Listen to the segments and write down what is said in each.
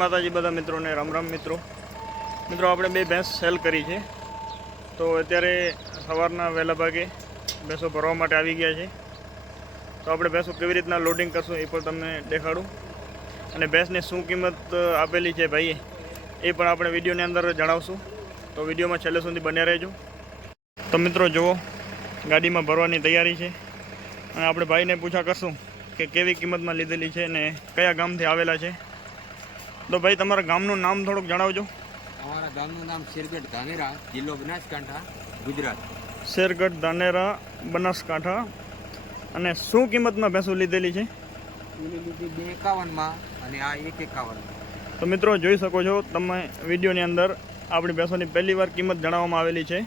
માતાજી, બધા મિત્રોને રામ રામ મિત્રો. મિત્રો, આપણે બે ભેંસ સેલ કરી છે. તો અત્યારે સવારના વહેલા ભાગે ભેંસો ભરવા માટે આવી ગયા છે. તો આપણે ભેંસો કેવી રીતના લોડિંગ કરશું એ પણ તમને દેખાડું. અને ભેંસને શું કિંમત આપેલી છે ભાઈએ, એ પણ આપણે વિડીયોની અંદર જણાવશું. તો વિડીયોમાં છેલ્લે સુધી બન્યા રહેજો. તો મિત્રો, જુઓ, ગાડીમાં ભરવાની તૈયારી છે. અને આપણે ભાઈને પૂછા કરશું કે કેવી કિંમતમાં લીધેલી છે અને કયા ગામથી આવેલા છે. તો ભાઈ તમારા ગામનું નામ થોડુંક જણાવજો. અમારા ગામનું નામ શેરગઢ ધાનેરા જિલ્લો બનાસકાંઠા ગુજરાત. શેરગઢ ધાનેરા બનાસકાંઠા. અને શું કિંમતમાં ભેંસો લીધેલી છે? લીધી બે એકાવનમાં અને આ એક એકાવનમાં. તો મિત્રો જોઈ શકો છો તમે વિડીયોની અંદર આપણી ભેંસોની પહેલી વાર કિંમત જણાવવામાં આવેલી છે.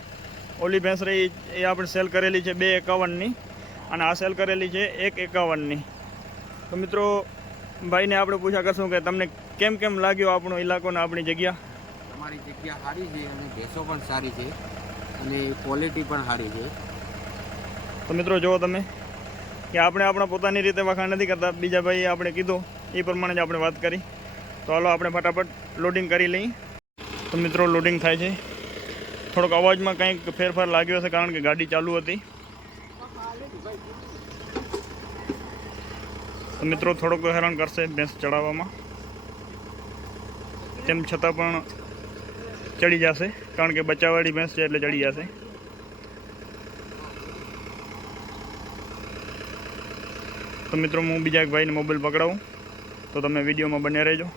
ઓલી ભેંસ રહી એ આપણે સેલ કરેલી છે બે એકાવનની. અને આ સેલ કરેલી છે એક એકાવનની. તો મિત્રો ભાઈને આપણે પૂછા કરશું કે તમને કેમ કેમ લાગ્યો આપણો ઇલાકો ને આપણી જગ્યા? અમારી જગ્યા સારી છે અને ભેંસો પણ સારી છે અને ક્વોલિટી પણ સારી છે. તો મિત્રો જુઓ તમે કે આપણે આપણા પોતાની રીતે વખાણ નથી કરતા. બીજા ભાઈએ આપણે કીધું એ પ્રમાણે જ આપણે વાત કરી. તો હાલો આપણે ફટાફટ લોડિંગ કરી લઈએ. તો મિત્રો લોડિંગ થાય છે. થોડોક અવાજમાં કંઈક ફેરફાર લાગ્યો હશે કારણ કે ગાડી ચાલુ હતી. તો મિત્રો થોડોક હેરાન કરશે ભેંસ ચડાવવામાં. તેમ છતાં પણ ચડી જશે, કારણ કે બચાવવાળી ભેંસ છે એટલે ચડી જશે. તો મિત્રો, હું બીજા એક ભાઈને મોબાઈલ પકડાવું. તો તમે વિડીયોમાં બન્યા રહેજો.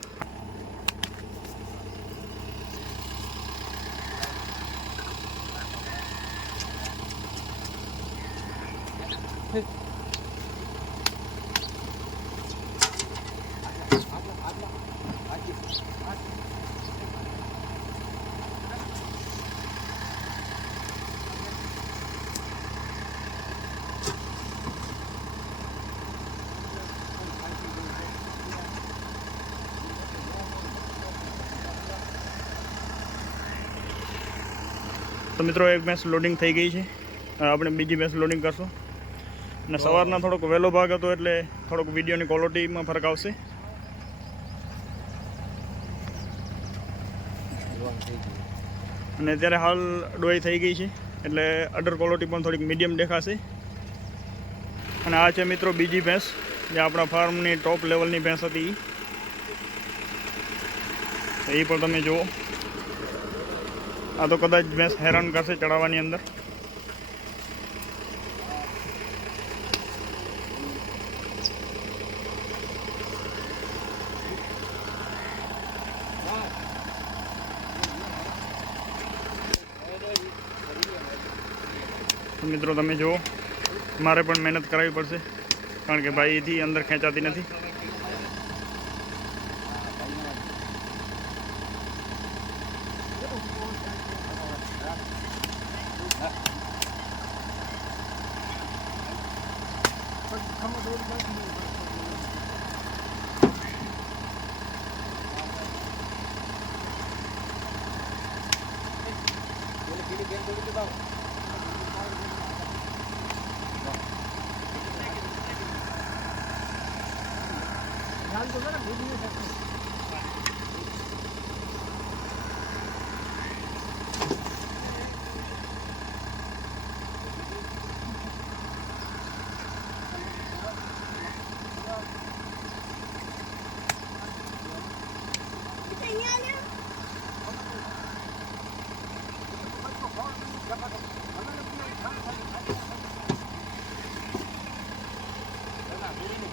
તો મિત્રો એક ભેંસ લોડિંગ થઈ ગઈ છે. આપણે બીજી ભેંસ લોડિંગ કરશું. અને સવારના થોડોક વહેલો ભાગ હતો એટલે થોડોક વિડીયોની ક્વોલિટીમાં ફરક આવશે. અને અત્યારે હાલ ડોઈ થઈ ગઈ છે. એટલે અડર ક્વોલિટી પણ થોડીક મીડિયમ દેખાશે. અને આ છે મિત્રો બીજી ભેંસ જે આપણા ફાર્મની ટોપ લેવલની ભેંસ હતી એ પણ તમે જુઓ. આ તો કદાચ ભેંસ હેરાન કરશે ચડાવવાની અંદર. મિત્રો તમે જુઓ, મારે પણ મહેનત કરાવવી પડશે, કારણ કે ભાઈ એથી અંદર ખેંચાતી નથી. ध्यान दो ना वीडियो देखो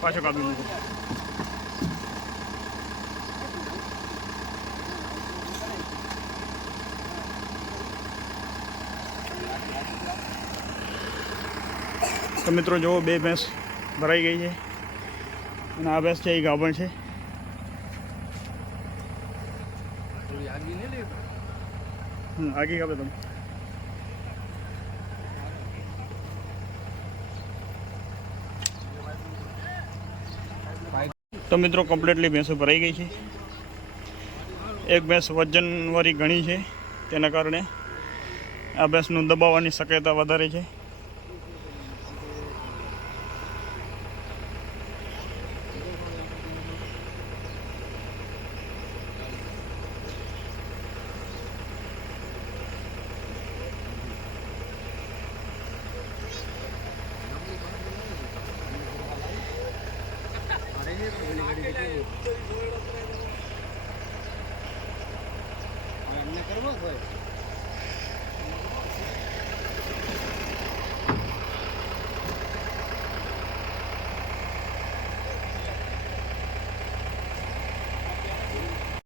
પાછો કાપી મૂકો તો મિત્રો જુઓ બે ભેંસ ભરાઈ ગઈ છે. અને આ ભેંસ છે એ ગાભણ છે. આગી કાપે તમે. તો મિત્રો કમ્પ્લીટલી ભેંસો ભરાઈ ગઈ છે. એક ભેંસ વજનવાળી ઘણી છે, તેના કારણે આ ભેંસનું દબાવવાની શક્યતા વધારે છે. એમને કરવો હોય